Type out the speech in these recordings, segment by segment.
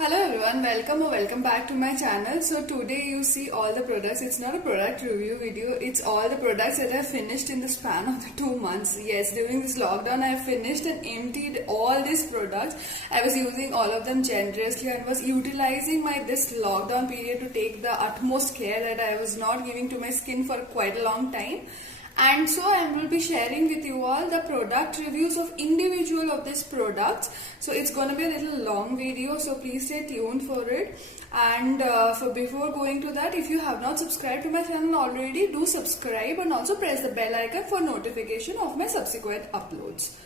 Hello everyone, welcome or welcome back to my channel. So today you see all the products. It's not a product review video, it's all the products that I finished in the span of the 2 months. Yes, during this lockdown I finished and emptied all these products. I was using all of them generously and was utilizing this lockdown period to take the utmost care that I was not giving to my skin for quite a long time. And so I will be sharing with you all the product reviews of individual of these products. So it's going to be a little long video, so please stay tuned for it. And before going to that, if you have not subscribed to my channel already, do subscribe and also press the bell icon for notification of my subsequent uploads.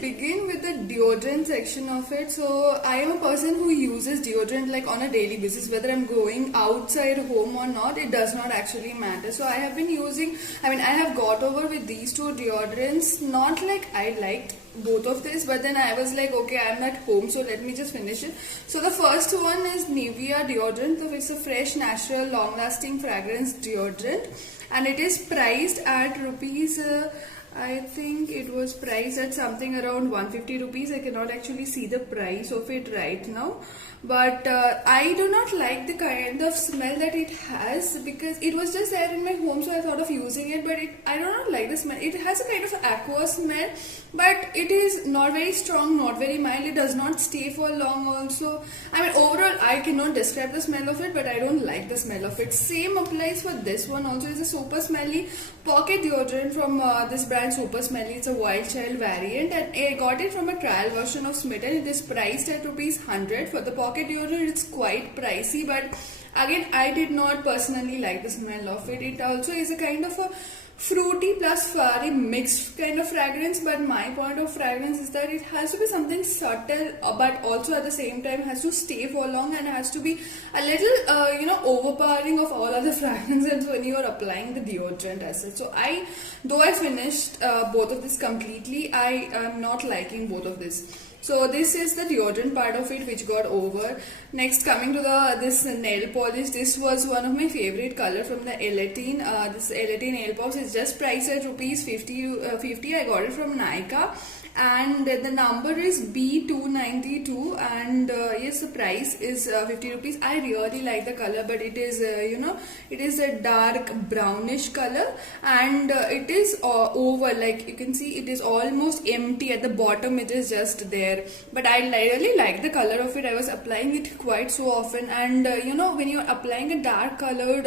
Begin with the deodorant section of it. So I am a person who uses deodorant like on a daily basis, whether I'm going outside home or not, it does not actually matter. So I have been using, I have got over with these two deodorants. Not like I liked both of this, but then I was like, okay, I'm at home, so let me just finish it. So the first one is Nivea deodorant. So it's a fresh, natural, long-lasting fragrance deodorant, and it is priced at rupees. I think it was priced at something around 150 rupees. I cannot actually see the price of it right now. But I do not like the kind of smell that it has, because it was just there in my home, so I thought of using it. But I do not like the smell. It has a kind of aqua smell, but it is not very strong, not very mild. It does not stay for long also. Overall, I cannot describe the smell of it, but I don't like the smell of it. Same applies for this one also. It's a super smelly pocket deodorant from this brand Super Smelly. It's a Wild Child variant, and I got it from a trial version of Smitten. It is priced at rupees 100. For the pocket deodorant, it's quite pricey, but again, I did not personally like the smell of it. It also is a kind of a fruity plus fiery mixed kind of fragrance, but my point of fragrance is that it has to be something subtle, but also at the same time has to stay for long and has to be a little overpowering of all other fragrances when you are applying the deodorant as such. So though I finished both of this completely, I am not liking both of this. So this is the deodorant part of it which got over. Next, coming to this nail polish. This was one of my favorite color from the Elatine. This Elatine nail polish is just priced at rupees 50. I got it from Nykaa, and the number is B292, and yes, the price is 50 rupees. I really like the color, but it is it is a dark brownish color, and it is over, like you can see it is almost empty at the bottom. It is just there, but I really like the color of it. I was applying it quite so often, and when you're applying a dark colored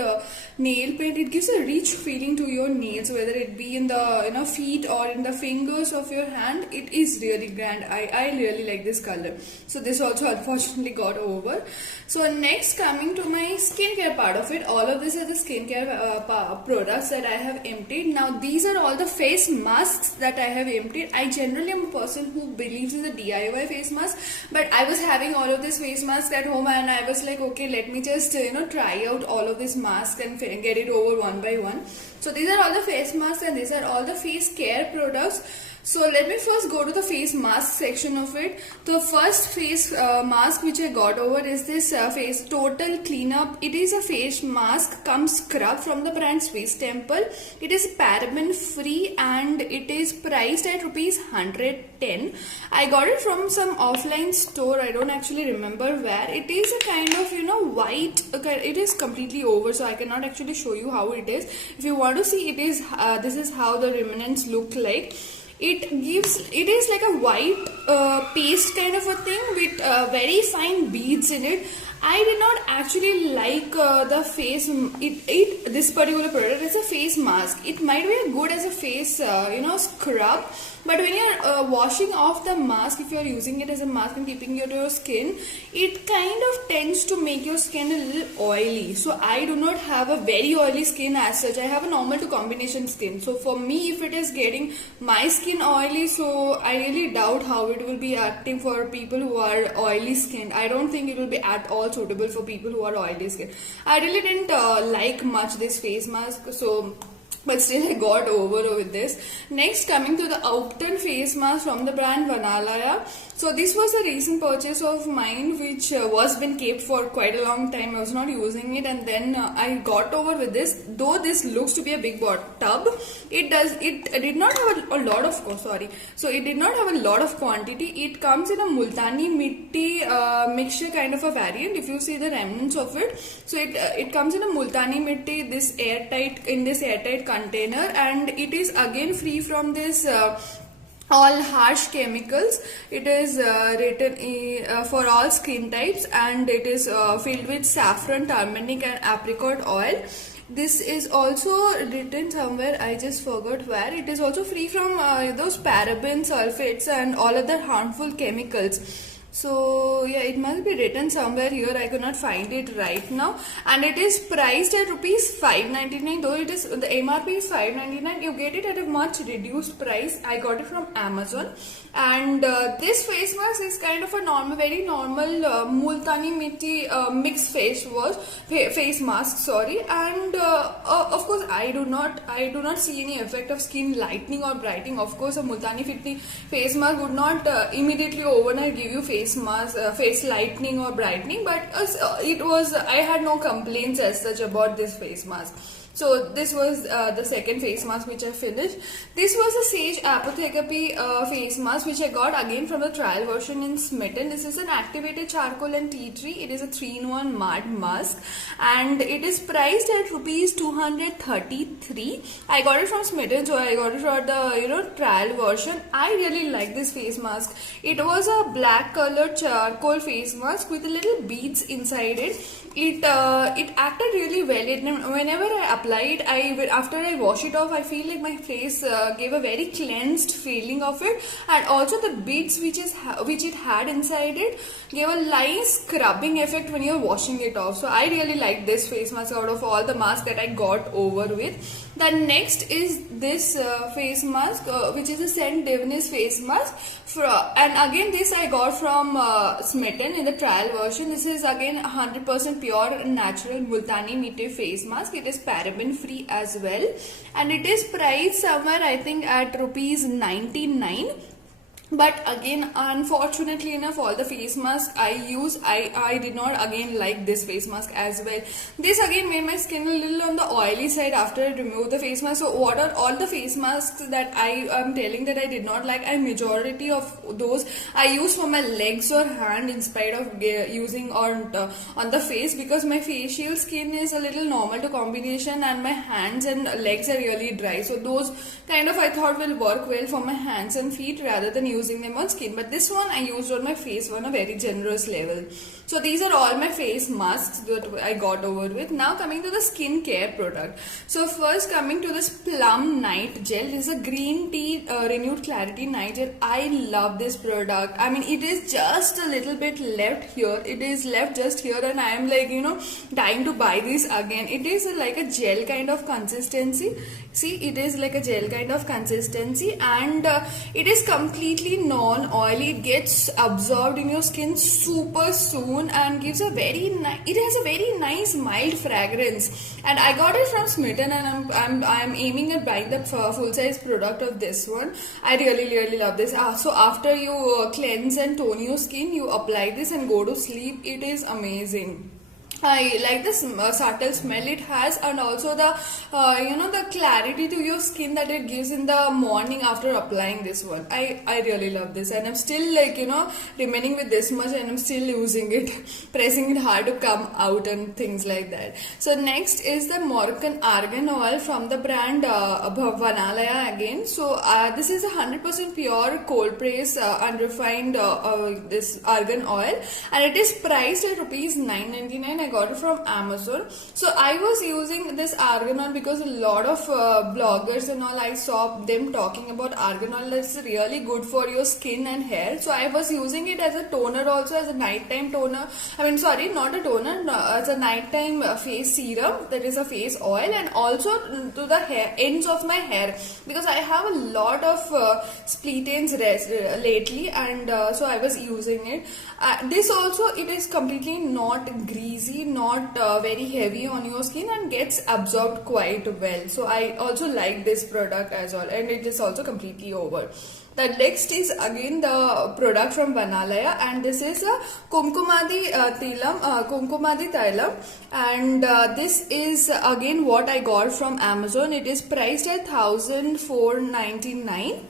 nail paint, it gives a rich feeling to your nails, whether it be in the feet or in the fingers of your hand. It is really grand. I really like this color. So this also unfortunately got over. So next, coming to my skincare part of it, all of this are the skincare products that I have emptied. Now these are all the face masks that I have emptied. I generally am a person who believes in the DIY face mask, but I was having all of these face masks at home, and I was like, okay, let me just try out all of these masks and get it over one by one. So these are all the face masks, and these are all the face care products. So let me first go to the face mask section of it. The first face mask which I got over is this face total cleanup. It is a face mask cum scrub from the brand Swiss Temple. It is paraben free, and it is priced at rupees 110. I got it from some offline store. I don't actually remember where. It is a kind of white. It is completely over, so I cannot actually show you how it is. If you want to see, it is this is how the remnants look like. It is like a white paste kind of a thing with very fine beads in it. I did not actually like the face. This particular product is a face mask. It might be good as a face scrub, but when you're washing off the mask, if you're using it as a mask and keeping it to your skin, it kind of tends to make your skin a little oily. So I do not have a very oily skin as such. I have a normal to combination skin. So for me, if it is getting my skin oily, so I really doubt how it will be acting for people who are oily skinned. I don't think it will be at all suitable for people who are oily skin. I really didn't like much this face mask, so but still I got over with this. Next, coming to the Upton face mask from the brand Vanalaya. So this was a recent purchase of mine, which was been kept for quite a long time. I was not using it, and then I got over with this. Though this looks to be a big tub, it did not have a lot of so it did not have a lot of quantity. It comes in a multani mitti mixture kind of a variant. If you see the remnants of it, so it comes in a multani mitti, this airtight container, and it is again free from this all harsh chemicals. It is written for all skin types, and it is filled with saffron, turmeric and apricot oil. This is also written somewhere, I just forgot where. It is also free from those paraben, sulfates and all other harmful chemicals. So yeah, it must be written somewhere here. I could not find it right now. And it is priced at rupees 599. Though it is the MRP is 599, you get it at a much reduced price. I got it from Amazon. And this face mask is kind of a very normal multani mitti mixed face mask. And of course, I do not see any effect of skin lightening or brightening. Of course, a multani mitti face mask would not immediately overnight give you face lightening or brightening, but I had no complaints as such about this face mask. So this was the second face mask which I finished. This was a Sage Apothecary face mask which I got again from the trial version in Smitten. This is an activated charcoal and tea tree. It is a 3-in-1 matte mask, and it is priced at rupees 233. I got it from Smitten, so I got it for the trial version. I really like this face mask. It was a black colored charcoal face mask with little beads inside it. It acted really well. Whenever I apply it, after I wash it off, I feel like my face gave a very cleansed feeling of it, and also the beads which it had inside it gave a nice scrubbing effect when you're washing it off. So I really like this face mask out of all the masks that I got over with. The next is this face mask, which is a Saint Denis face mask. And again, this I got from Smitten in the trial version. This is again 100% pure natural multani mitti face mask. It is paraben free as well, and it is priced somewhere I think at rupees 99. But again, unfortunately enough, all the face masks I use, I did not again like this face mask as well. This again made my skin a little on the oily side after I removed the face mask. So what are all the face masks that I am telling that I did not like, and majority of those I use for my legs or hand in spite of using on the face, because my facial skin is a little normal to combination and my hands and legs are really dry. So those kind of I thought will work well for my hands and feet rather than using them on skin, but this one I used on my face on a very generous level. So these are all my face masks that I got over with. Now coming to the skincare product. So first coming to this Plum Night Gel. This is a green tea renewed clarity night gel. I love this product. I mean, it is just a little bit left here. It is left just here, and I am like dying to buy this again. It is like a gel kind of consistency. See, it is like a gel kind of consistency, and it is completely non-oily. It gets absorbed in your skin super soon and gives a very nice. It has a very nice mild fragrance, and I got it from Smitten, and I'm aiming at buying the full size product of this one. I really love this. So after you cleanse and tone your skin, you apply this and go to sleep. It is amazing. I like the subtle smell it has, and also the the clarity to your skin that it gives in the morning after applying this one. I really love this, and I'm still remaining with this much, and I'm still using it, pressing it hard to come out and things like that. So next is the Moroccan Argan Oil from the brand Vanalaya again. So this is 100% pure cold press unrefined this argan oil, and it is priced at rupees 999. I got it from Amazon. So I was using this argan oil because a lot of bloggers and all, I saw them talking about argan oil. It's really good for your skin and hair. So I was using it as a toner also, as a nighttime toner. I mean, sorry, not a toner, no, as a nighttime face serum, that is a face oil, and also to the hair ends of my hair, because I have a lot of split ends lately, and so I was using it. This also, it is completely not greasy, not very heavy on your skin, and gets absorbed quite well. So I also like this product as well, and it is also completely over. The next is again the product from Banalaya, and this is a Kumkumadi Tailam, and this is again what I got from Amazon. It is priced at 1,499.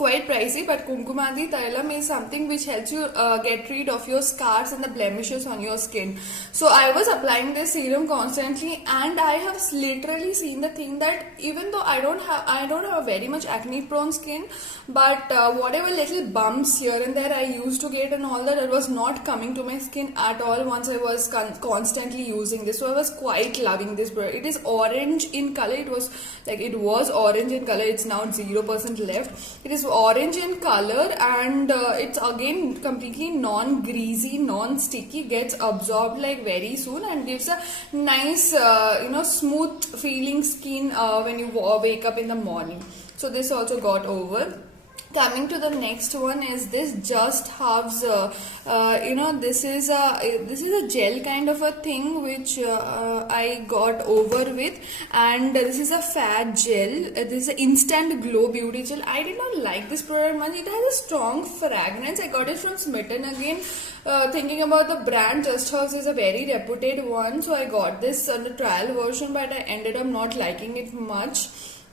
Quite pricey, but Kumkumadi Tailam is something which helps you get rid of your scars and the blemishes on your skin. So I was applying this serum constantly, and I have literally seen the thing that even though I don't have a very much acne prone skin, but whatever little bumps here and there I used to get and all that, it was not coming to my skin at all once I was constantly using this. So I was quite loving this product. It is orange in color. It was orange in color. It's now 0% left. It is orange in color, and it's again completely non-greasy, non-sticky, gets absorbed like very soon, and gives a nice smooth feeling skin when you wake up in the morning. So this also got over. Coming to the next one is this Just Herbs. This is a gel kind of a thing which I got over with, and this is a fat gel. This is an instant glow beauty gel. I did not like this product much. It has a strong fragrance. I got it from Smitten again. Thinking about the brand, Just Herbs is a very reputed one, so I got this on the trial version, but I ended up not liking it much.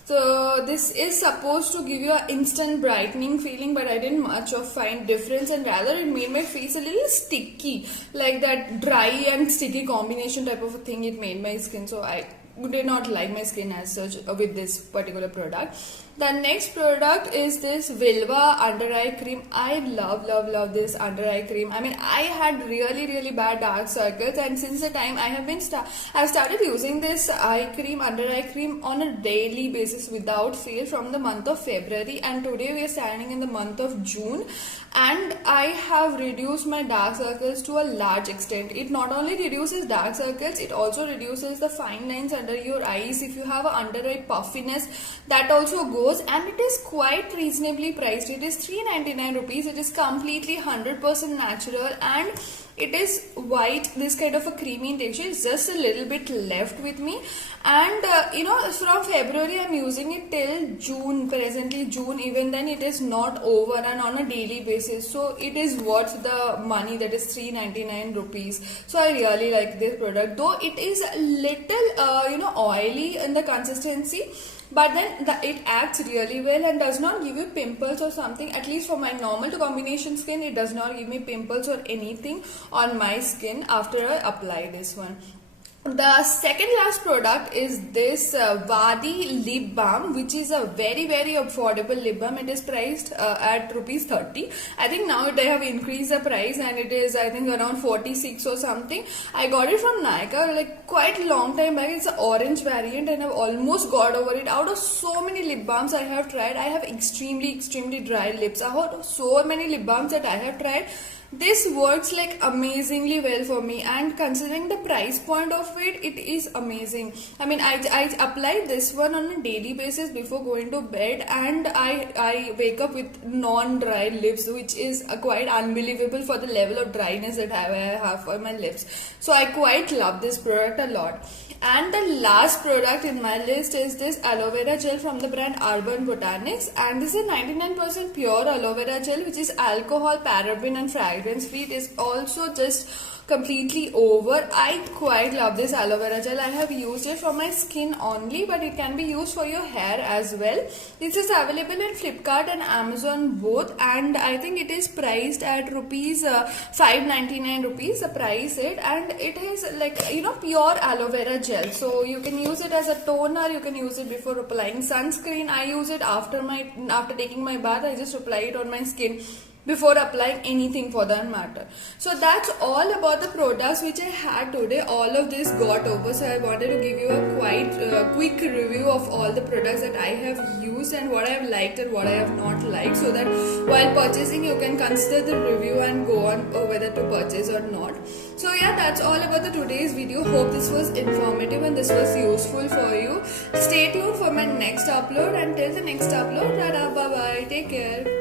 So this is supposed to give you an instant brightening feeling, but I didn't much of find difference, and rather it made my face a little sticky, like that dry and sticky combination type of a thing it made my skin. So I did not like my skin as such with this particular product. The next product is this Vilva under eye cream. I love this under eye cream. I mean, I had really bad dark circles, and since the time I've started using this under eye cream on a daily basis without fail from the month of February, and today we are standing in the month of June, and I have reduced my dark circles to a large extent. It not only reduces dark circles, it also reduces the fine lines under your eyes. If you have an under eye puffiness, that also goes, and it is quite reasonably priced. It is 399 rupees. It is completely 100% natural, and it is white, this kind of a creamy in texture. It's just a little bit left with me, and from February I'm using it till June. Presently June, even then it is not over, and on a daily basis, so it is worth the money. That is 399 rupees. So I really like this product, though it is a little oily in the consistency, but then it acts really well and does not give you pimples or something. At least for my normal to combination skin, it does not give me pimples or anything on my skin after I apply this one. The second last product is this Vadi lip balm, which is a very affordable lip balm. It is priced at rupees 30. I think now they have increased the price, and it is, I think, around 46 or something. I got it from Nykaa like quite a long time back. It's an orange variant, and I've almost got over it. Out of so many lip balms I have tried, I have extremely dry lips. Out of so many lip balms that I have tried, this works like amazingly well for me, and considering the price point of it, it is amazing. I mean, I apply this one on a daily basis before going to bed, and I wake up with non-dry lips, which is quite unbelievable for the level of dryness that I have for my lips. So I quite love this product a lot. And the last product in my list is this aloe vera gel from the brand Urban Botanics, and this is 99% pure aloe vera gel, which is alcohol, paraben and fragrance free. It is also just completely over. I quite love this aloe vera gel. I have used it for my skin only, but it can be used for your hair as well. This is available in Flipkart and Amazon both, and I think it is priced at rupees 599 rupees the price it, and it is like pure aloe vera gel. So you can use it as a toner, you can use it before applying sunscreen. I use it after taking my bath. I just apply it on my skin before applying anything for that matter. So that's all about the products which I had today. All of this got over, so I wanted to give you a quite quick review of all the products that I have used and what I have liked and what I have not liked, so that while purchasing you can consider the review and go on whether to purchase or not. So yeah, that's all about the today's video. Hope this was informative and this was useful for you. Stay tuned for my next upload. Until the next upload, bye bye, take care.